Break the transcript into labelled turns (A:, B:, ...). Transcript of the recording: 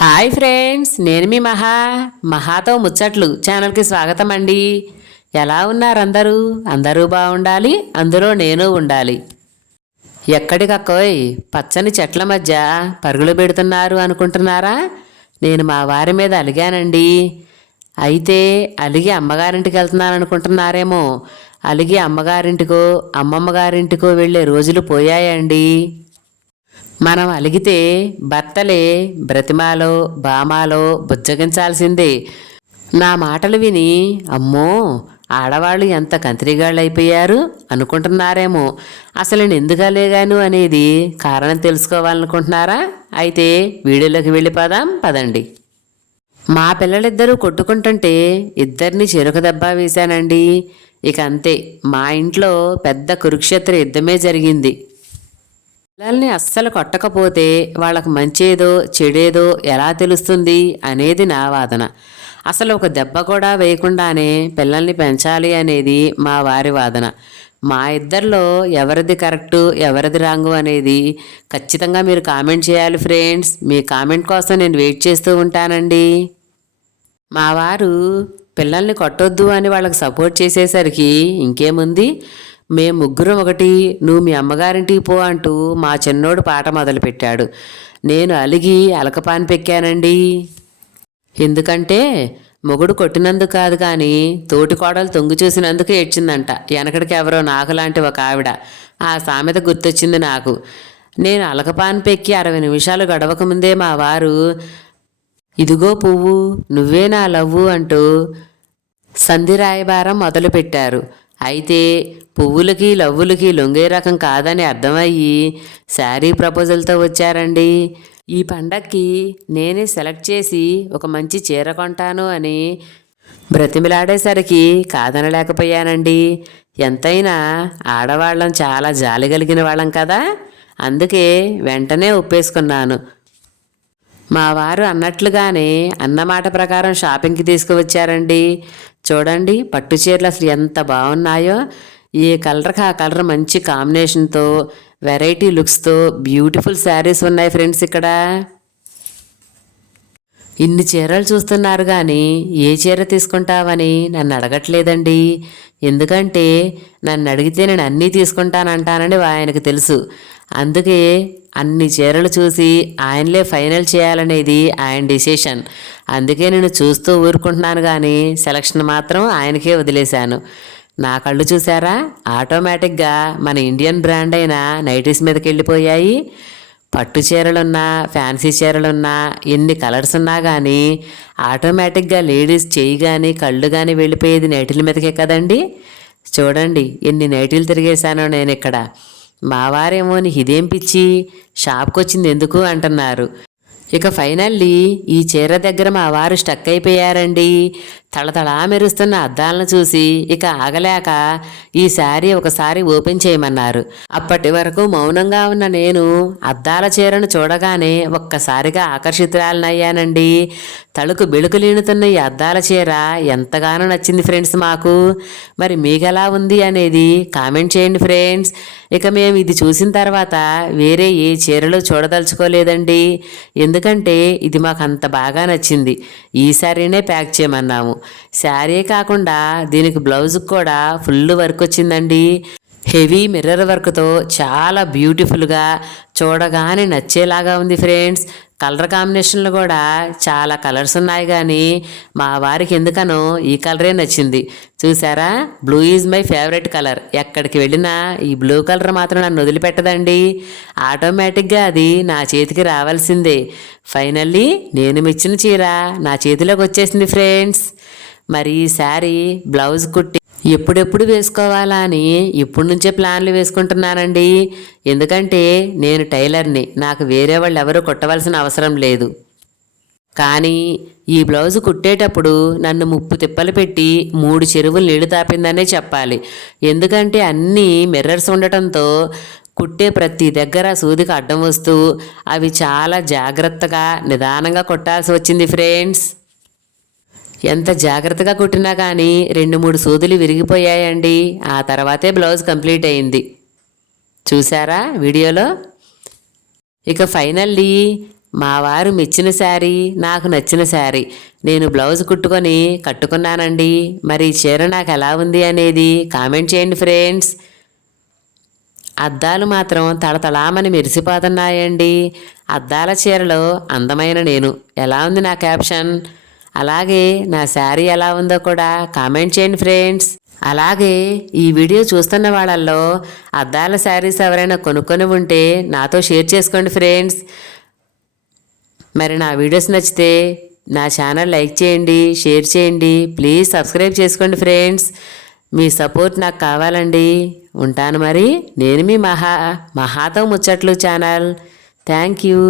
A: Hi friends నేను మీ మహా మహాతో ముచ్చట్లు ఛానల్కి స్వాగతం అండి ఎలా ఉన్నారు అందరూ? అందరూ బాగుండాలి అందులో నేను ఉండాలి. ఎక్కడికక్కోయ్ పచ్చని చెట్ల మధ్య పరుగులు పెడుతున్నారు అనుకుంటున్నారా? నేను మా వారి మీద అలిగానండి. అయితే అలిగి అమ్మగారింటికి వెళ్తున్నాను అనుకుంటున్నారేమో. అలిగి అమ్మగారింటికో అమ్మమ్మ గారింటికో వెళ్ళే రోజులు పోయాయండి. మనం అలిగితే భర్తలే బ్రతిమాలో బామాలో బుజ్జగించాల్సిందే. నా మాటలు విని అమ్మో ఆడవాళ్ళు ఎంత కంత్రిగాళ్ళైపోయారు అనుకుంటున్నారేమో. అసలు నేను ఎందుకు అనేది కారణం తెలుసుకోవాలనుకుంటున్నారా? అయితే వీడియోలోకి వెళ్ళిపోదాం పదండి. మా పిల్లలిద్దరూ కొట్టుకుంటుంటే ఇద్దరిని చెరుకు దెబ్బ వేశానండి. ఇక అంతే మా ఇంట్లో పెద్ద కురుక్షేత్ర యుద్ధమే జరిగింది. పిల్లల్ని అస్సలు కొట్టకపోతే వాళ్ళకు మంచేదో చెడేదో ఎలా తెలుస్తుంది అనేది నా వాదన. అసలు ఒక దెబ్బ కూడా వేయకుండానే పిల్లల్ని పెంచాలి అనేది మా వారి వాదన. మా ఇద్దరిలో ఎవరిది కరెక్టు ఎవరిది రాంగు అనేది ఖచ్చితంగా మీరు కామెంట్ చేయాలి ఫ్రెండ్స్. మీ కామెంట్ కోసం నేను వెయిట్ చేస్తూ ఉంటానండి. మా వారు పిల్లల్ని కొట్టొద్దు అని వాళ్ళకి సపోర్ట్ చేసేసరికి ఇంకేముంది? మేము ముగ్గురం ఒకటి నువ్వు మీ అమ్మగారింటికి పో అంటూ మా చిన్నోడు పాట మొదలుపెట్టాడు. నేను అలిగి అలకపాన్ పెక్కానండి. ఎందుకంటే మొగుడు కొట్టినందుకు కాదు కానీ తోటి కోడలు తొంగి చూసినందుకు ఏడ్చిందంట. వెనకడికి ఎవరో నాకు లాంటి ఒక ఆవిడ. ఆ సామెత గుర్తొచ్చింది నాకు. నేను అలకపాన్ పెక్కి అరవై నిమిషాలు గడవక ముందే మా వారు ఇదిగో పువ్వు నువ్వే నా లవ్వు అంటూ సంధి రాయబారం మొదలుపెట్టారు. అయితే పువ్వులకి లవ్వులకి లొంగే రకం కాదని అర్థమయ్యి శారీ ప్రపోజల్తో వచ్చారండి. ఈ పండక్కి నేనే సెలెక్ట్ చేసి ఒక మంచి చీర కొంటాను అని బ్రతిమిలాడేసరికి కాదనలేకపోయానండి. ఎంతైనా ఆడవాళ్ళం చాలా జాలి కలిగిన వాళ్ళం కదా అందుకే వెంటనే ఒప్పేసుకున్నాను. మా వారు అన్నట్లుగానే అన్నమాట ప్రకారం షాపింగ్కి తీసుకువచ్చారండి. చూడండి పట్టు చీరలు అసలు ఎంత బాగున్నాయో. ఏ కలర్కి ఆ కలర్ మంచి కాంబినేషన్తో వెరైటీ లుక్స్తో బ్యూటిఫుల్ శారీస్ ఉన్నాయి ఫ్రెండ్స్ ఇక్కడ. ఇన్ని చీరలు చూస్తున్నారు కానీ ఏ చీర తీసుకుంటావని నన్ను అడగట్లేదండి. ఎందుకంటే నన్ను అడిగితే నేను అన్నీ తీసుకుంటానంటానని ఆయనకు తెలుసు. అందుకే అన్ని చీరలు చూసి ఆయనలే ఫైనల్ చేయాలనేది ఆయన డిసిషన్. అందుకే నేను చూస్తూ ఊరుకుంటున్నాను కానీ సెలక్షన్ మాత్రం ఆయనకే వదిలేశాను. నా కళ్ళు చూసారా ఆటోమేటిక్గా మన ఇండియన్ బ్రాండ్ అయిన నైటీస్ మీదకి వెళ్ళిపోయాయి పట్టు చీరలున్నా ఫ్యాన్సీ చీరలున్నా ఎన్ని కలర్స్ ఉన్నా కానీ ఆటోమేటిక్గా లేడీస్ చేయి కానీ కళ్ళు కానీ వెళ్ళిపోయేది నైటీల మీదకే కదండి? చూడండి ఎన్ని నైటీలు తిరిగేశానో నేను ఇక్కడ మావారేమోని వారేమో ఇదేం పిచ్చి? షాప్కి వచ్చింది ఎందుకు అంటున్నారు. ఇక ఫైనల్లీ ఈ చీర దగ్గర మా వారు స్టక్ అయిపోయారండి తళతళా మెరుస్తున్న అద్దాలను చూసి ఇక ఆగలేక ఈ శారీ ఒకసారి ఓపెన్ చేయమన్నారు. అప్పటి వరకు మౌనంగా ఉన్న నేను అద్దాల చీరను చూడగానే ఒక్కసారిగా ఆకర్షితురాలనయ్యానండి. తళుకు బెళుకులీనుతున్న ఈ అద్దాల చీర ఎంతగానో నచ్చింది ఫ్రెండ్స్ మాకు. మరి మీకెలా ఉంది అనేది కామెంట్ చేయండి ఫ్రెండ్స్. ఇక మేము ఇది చూసిన తర్వాత వేరే ఏ చీరలు చూడదలుచుకోలేదండి. ఎందుకంటే ఇది మాకు అంత బాగా నచ్చింది. ఈ శారీనే ప్యాక్ చేయమన్నాము. శారీ కాకుండా దీనికి బ్లౌజ్కి కూడా ఫుల్ వర్క్ వచ్చిందండి. హెవీ మిర్రర్ వర్క్తో చాలా బ్యూటిఫుల్గా చూడగానే నచ్చేలాగా ఉంది ఫ్రెండ్స్ కలర్ కాంబినేషన్లు కూడా చాలా కలర్స్ ఉన్నాయి కానీ మా వారికి ఎందుకనో ఈ కలరే నచ్చింది. చూసారా? Blue is my favourite colour ఎక్కడికి వెళ్ళినా ఈ బ్లూ కలర్ మాత్రం నన్ను వదిలిపెట్టదండి. ఆటోమేటిక్గా అది నా చేతికి రావాల్సిందే. ఫైనల్లీ నేను మెచ్చిన చీర నా చేతిలోకి వచ్చేసింది ఫ్రెండ్స్ మరి ఈ బ్లౌజ్ కుట్టి ఎప్పుడెప్పుడు వేసుకోవాలా అని ఇప్పుడు నుంచే ప్లాన్లు వేసుకుంటున్నానండి ఎందుకంటే నేను టైలర్ని నాకు వేరే వాళ్ళు ఎవరు కుట్టవలసిన అవసరం లేదు. కానీ ఈ బ్లౌజ్ కుట్టేటప్పుడు నన్ను ముప్పు తిప్పలు పెట్టి మూడు చెరువులు నీళ్ళు తాపిందనే చెప్పాలి. ఎందుకంటే అన్నీ మిర్రర్స్ ఉండటంతో కుట్టే ప్రతి దగ్గర సూదికి అడ్డం వస్తూ అవి చాలా జాగ్రత్తగా నిదానంగా కొట్టాల్సి వచ్చింది ఫ్రెండ్స్ ఎంత జాగ్రత్తగా కుట్టినా కానీ రెండు మూడు సూదులు విరిగిపోయాయండి. ఆ తర్వాతే బ్లౌజ్ కంప్లీట్ అయింది. చూసారా వీడియోలో? ఇక ఫైనల్లీ మా వారు మెచ్చిన శారీ నాకు నచ్చిన శారీ. నేను బ్లౌజ్ కుట్టుకొని కట్టుకున్నానండి. మరి ఈ చీర నాకు ఎలా ఉంది అనేది కామెంట్ చేయండి ఫ్రెండ్స్. అద్దాలు మాత్రం తడతలామని మెరిసిపోతున్నాయండి. అద్దాల చీరలో అందమైన నేను. ఎలా ఉంది నా క్యాప్షన్? అలాగే నా శారీ ఎలా ఉందో కూడా కామెంట్ చేయండి ఫ్రెండ్స్. అలాగే ఈ వీడియో చూస్తున్న వాళ్ళల్లో అద్దాల శారీస్ ఎవరైనా కొనుక్కొని ఉంటే నాతో షేర్ చేసుకోండి ఫ్రెండ్స్. మరి నా వీడియోస్ నచ్చితే నా ఛానల్ లైక్ చేయండి షేర్ చేయండి ప్లీజ్ సబ్స్క్రైబ్ చేసుకోండి ఫ్రెండ్స్. మీ సపోర్ట్ నాకు కావాలండి. ఉంటాను మరి. నేను మీ మహా మహాతో ముచ్చట్లు ఛానల్. Thank you.